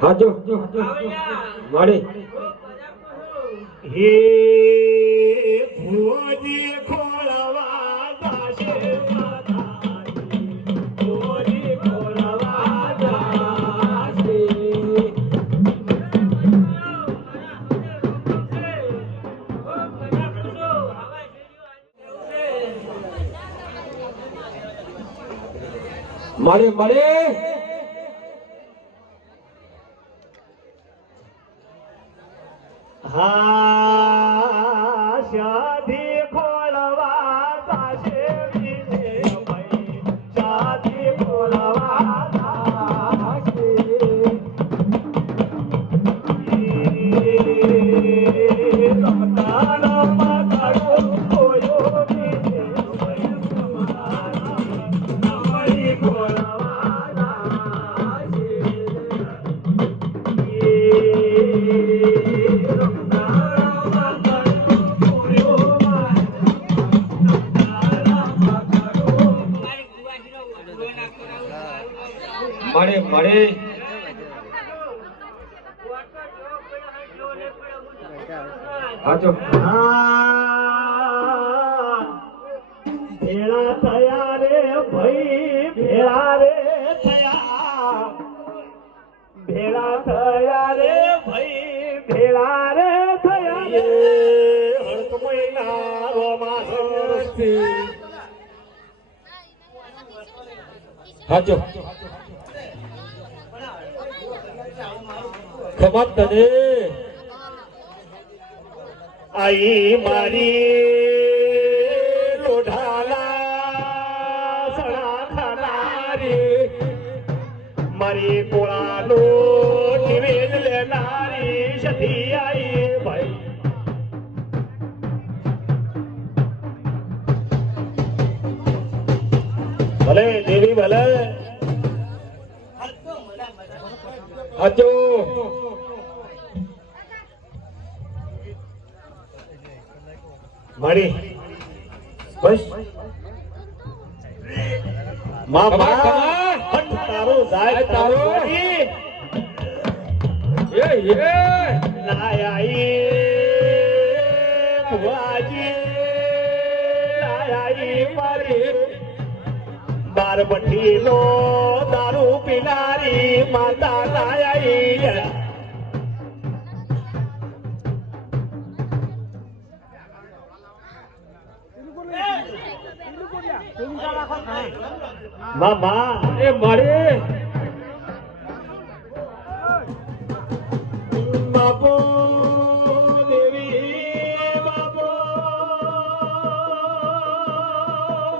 હાજો માડી હે ભોજી ખોળવા દાશે માતાજી ભોજી ખોળવા દાશે માડી માડી હા શાદી ખોળવા દાશે વિજે ભાઈ શાદી ખોળવા દાશે રમતાનો મકડો કોયો વિજે ભાઈ નમળી ખોળવા દાશે માડી માડી હાજો ભેળા થયા રે ભાઈ ભેળા રે થયા ભેળા થયા રે ભાઈ ભેળા રે થયા રે હળકમયના રોમાસથી હાજો ખમત તને આઈ મારી લોઢાલા સણા ખાનારી મારી કોળાનો નિવેદ લેનારી સતી આઈ ભાઈ ભલે દેવી ભલે હાજો મારી બસ માં કમાલ, કમાલ. પણ તારો જાય તારો વળી. એ ના આઈ ભુવાજી ના આઈ મારી બારબઠીનો દારૂ પીનારી માતા ના આઈ મામા એ માડી બાપો દેવી બાપો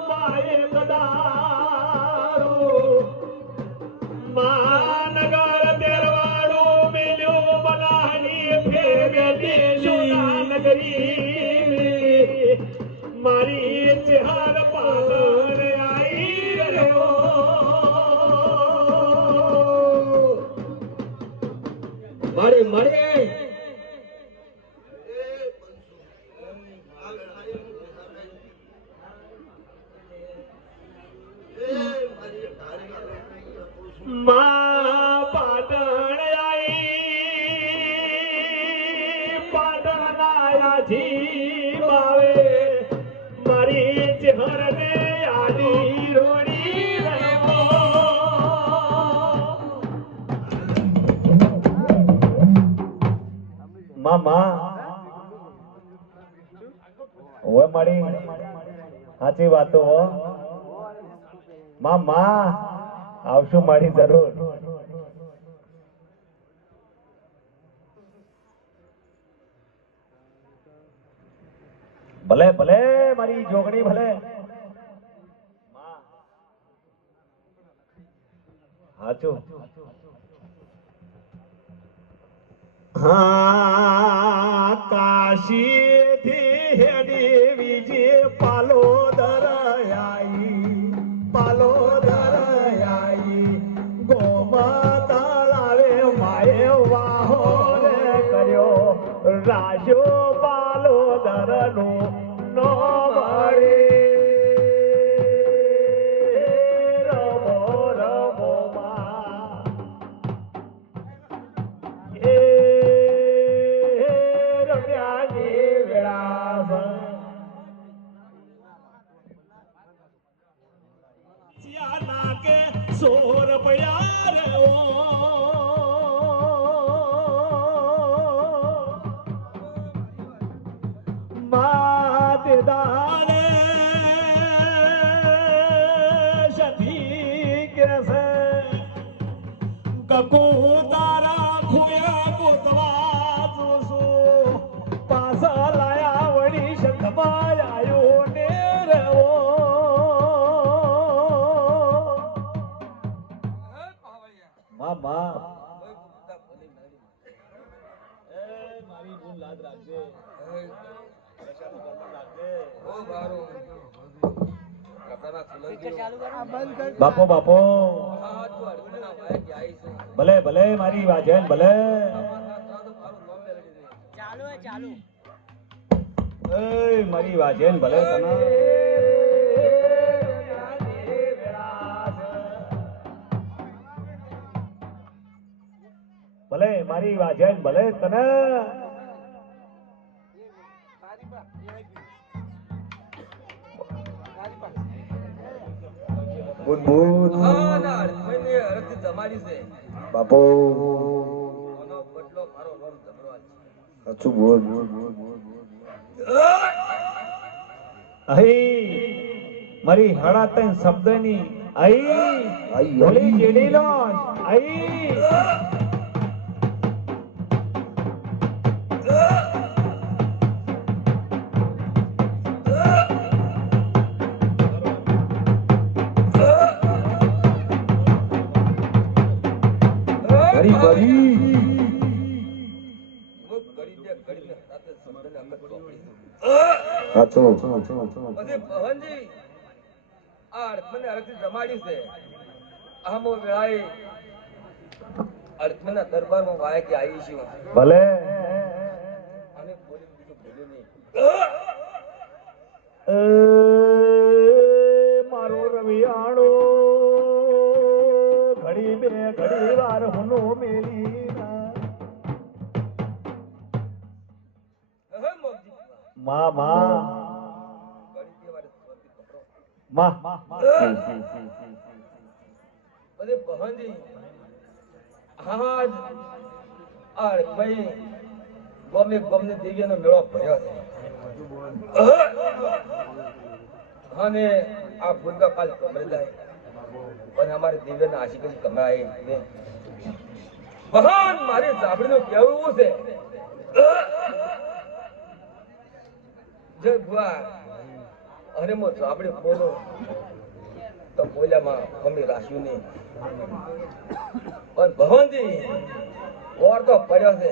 માએ ગદારો માનગર તેરવાડો મેલ્યો બનાની ફેરે દેશોના નગરી મારી ચેહર પાલન આઈ રહ્યો માડી માડી માં પાટણ આઈ પાટણ આયા જી બાવે મારી ચેહર ને આડી રોડી રહ્યો મામા ઓય મારી સાચી વાતો હો મામા આવશું મારી જરૂર ભલે ભલે મારી જોગણી ભલે હાચું હા કાશીથી હેડી વિજે પાલોદર આઈ ગોમાતા લાવે માએ વાહો રે કર્યો રાજો પાલોદર નો નો મળે રમો રમો માં બકુ તારા ખોયા ગોતવા જોશું પાછા લાયા વળી શંખમાં આવ્યો ને રવો મામા મારી ભૂલ લાદ રાખજે બાપો બાપો ભલે ભલે મારી વાજન ભલે મારી વાજન ભલે ભલે મારી વાજન ભલે તને બાપો સાચું બોલ અહીં મારી હડા તન શબ્દની અહીં બોલી જેડી લો અહીં દરબારમાં વાય કે આવી છું ભલે મારો રવિયાણો ઘડી બે ઘડી વાર હુનો મેલી માં માં બધે બહનજી હાજ આર ભાઈ ગમે ગમે દેવીનો મેળો ભર્યો છે અને આ ભૂલકા કાલ કમરે જાય પણ અમારે દેવીના આશીક કમરાય ને બહન મારી જાબડીનું કેવું છે જય ભુવા અરે મો જાબડી બોલો તો બોલ્યામાં મમ્મી રાખ્યું નહીં પણ ભવનજી ઓર તો પડ્યો છે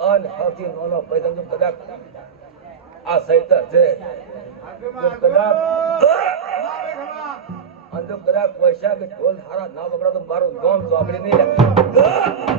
અને સૌથી નાનો પૈસા જો કદાચ આ સૈતર છે જો કદાચ અને જો કદાચ પૈસા કે ઢોલ હારા ના વગડા તો મારું નામ જાબડી નહીં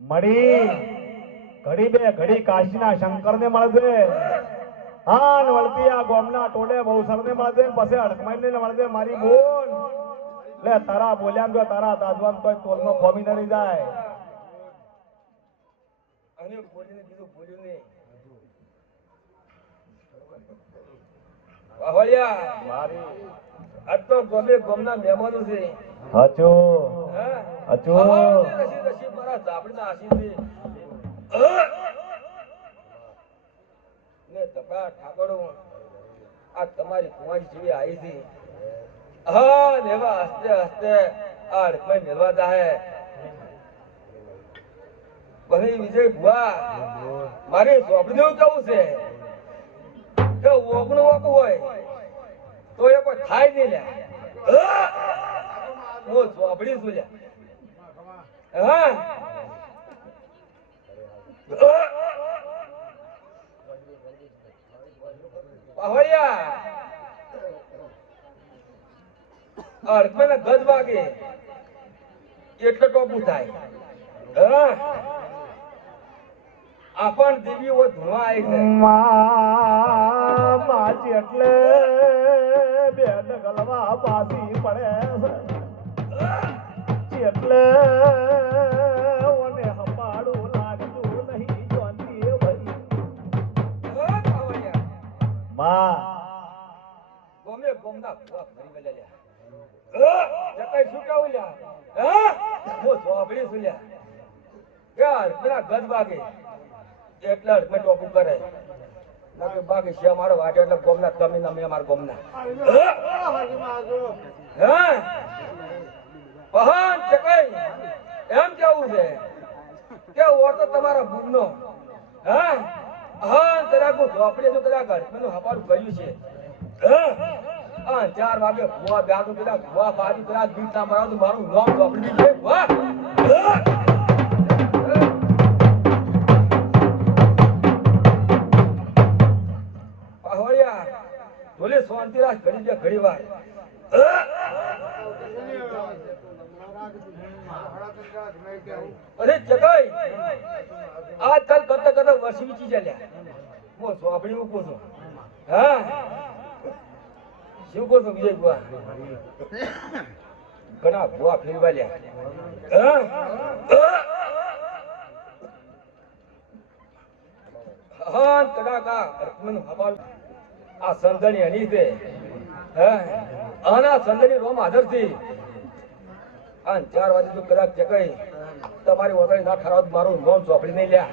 મળી ઘડી બે ઘડી કાશીના શંકર ને મળશે હાન વળતી આ ગોમના ટોલે બહુસર ને મળશે પછી અડકમાઈ ને મળશે મારી બોન લે તારા બોલ્યા જો તારા દાદવાન તો ટોલમાં ખોમી ન રહી જાય અને બોલીને બીજું બોલ્યું નહીં વાહળિયા મારી આજ તો ગમે ગોમના મહેમાનો છે હચો હચો રસી રસી મારા જાપડીના આશીર્વાદ ને તપા ઠાકોરો આ તમારી કુંવારી જેવી આવી હતી હા દેવા હસ્તે હસ્તે આ રકમાઈ મેળવા જાહે બની વિજય ભુવા મારે ચોપડીનું કેવું છે કે ઓગણું ઓકું હોય તો એ કોઈ થાય નહીં લે હું ચોપડી છું લે હા પાહળિયા અડકમે ગજ વાગે એટલે ટોપું થાય હા આપણ દેવી ઓ ધુવા આવી છે માજી એટલે બેન ગલવા પાસી પડે ચોપડી સુલ્યા યાર પેલા ગજ બાગે એટલે મેં ટોપું કરે નાકે બાકી છે મારો વાટે એટલે ગોમના કમી ના મેં મારા ગોમના હા પહાન ચકઈ એમ કેવું છે કે ઓટો તમારા ભૂમનો હા હા તરા કો ચોપડી તો તરા ઘર મેં હપાડું કર્યું છે હા 4 વાગે ભુવા બ્યાગો પેલા ભુવા બાજુ પેલા ગીત ના મારું મારું નામ ચોપડી છે વાહ પાહોળિયા બોલે શાંતિરાજ ઘડી દે ઘડી વાર અરે જગાઈ આજકાલ કરતા કરતા વર્ષી વીચી ચાલ્યા હું ચોપડી મૂકું છું હા શું કહો છો વિજય બુઆ ઘણા ભુવા ફેરવા લ્યા હા કડાકા મને હવાલ આ સંદણી હની છે આના સંદણી રોમ હાજર છે આન 4 વાગે તો કદાચ ચકાઈ તમારી ઓગળી ના ઠરાવ મારું નોમ ચોપડી નહીં લ્યા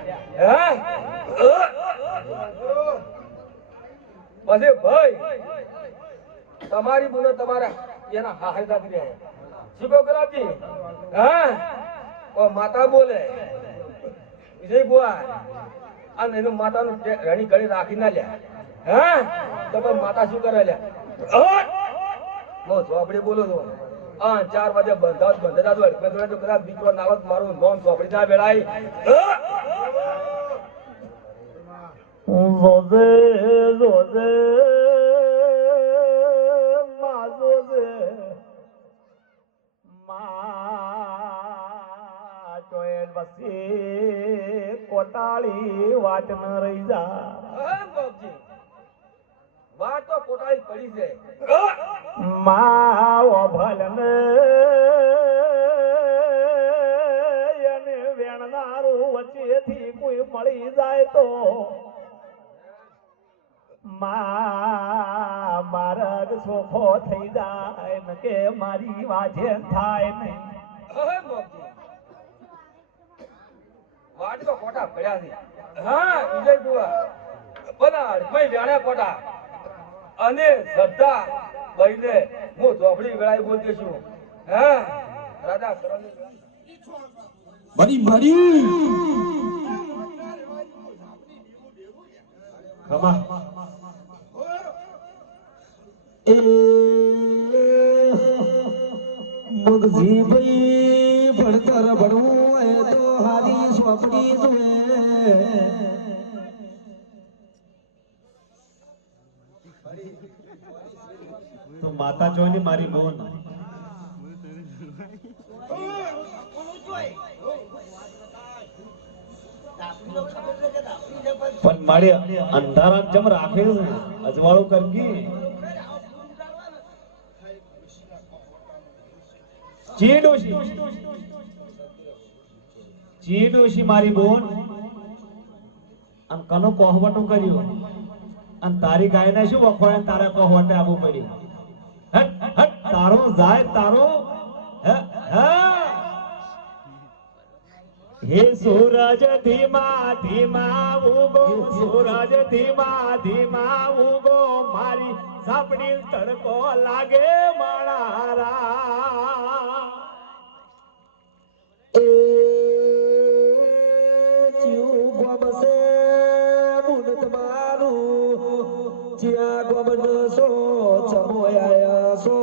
પછી ભાઈ તમારી બોલો તમારા એના હાહેદા કરી શીખો કરાતી માતા બોલે વિજય બુઆ અને એનું માતાનું રણી ગળી રાખી ના લ્યા તો પણ માતા શું કરે લ્યા હું ચોપડી બોલું છું 4 વાગે બંધા તો કદાચ દીકરો નાવત મારું નોમ ચોપડી ના વેળાય રોજે કોટાળી વાટ ન રહી જા વાત તો કોટાળી પડી છે માવો ભલને એને વેણનારું વચ્ચેથી કોઈ મળી જાય તો માર્ગ સોખો થઈ જાય ને કે મારી વાજે થાય નહીં વાટ તો કોટા પડ્યા છે હા વિજય બુઆ બનાડ મેં જાણ્યા કોટા અને શ્રદ્ધા ભાઈને હું ચોપડી વેળાએ બોલ દેશું હા રાજા કરવાની બડી બડી ખમા મુગજી ભાઈ ભણતર ભણવું એ તો હારી સ્વપ્ની જોએ તો માતા જોઈને મારી બોન પણ મારે અંધારા જમ રાખેલું છે અજવાળું કરકી ચીડોશી મારી બોન આમ કનો કોહવટું કર્યું અને તારી ગાયને શું વખોડે તારા કોહવટે આવવું પડ્યું હટ હટ તારો જાય તારો હે સૂરજ ધીમા ધીમા ઉગો સૂરજ ધીમા ધીમા ઉગો મારી સાપડી તડકો લાગે માણારા એ જીવ ગમસે મુન તમારું જ્યાં ગમન સો ચમોયા સો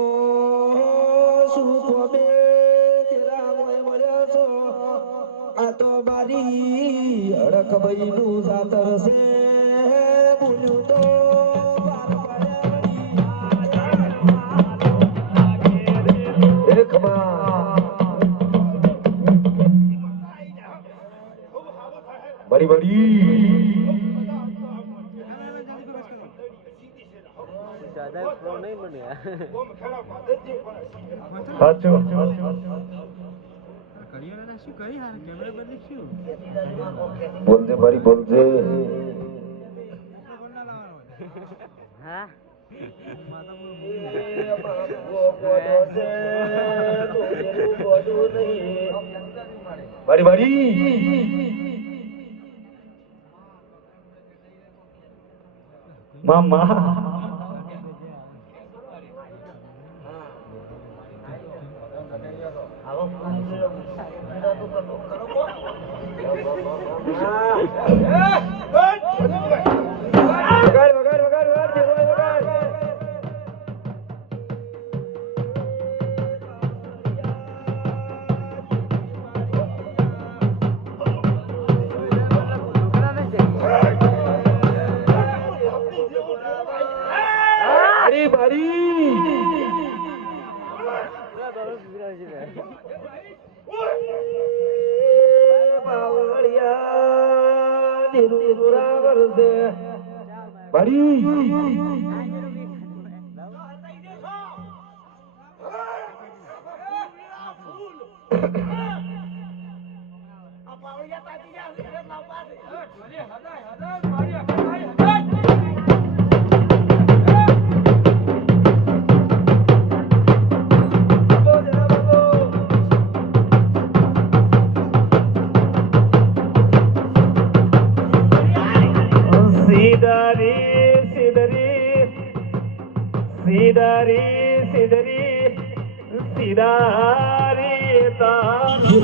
શું ગમે તેરા મોય મળ્યા છો આ તો મારી અડકભાઈ નું જાતર છે બોલ્યું તો બડી બડી બોલજે મારી બોલજે બરી બરી મામા વગાડ વગાડ વગાડ વગાડ વગાડ બરી બરી બાવળિયા દિરુરા વરસે બરી સીધારી તારી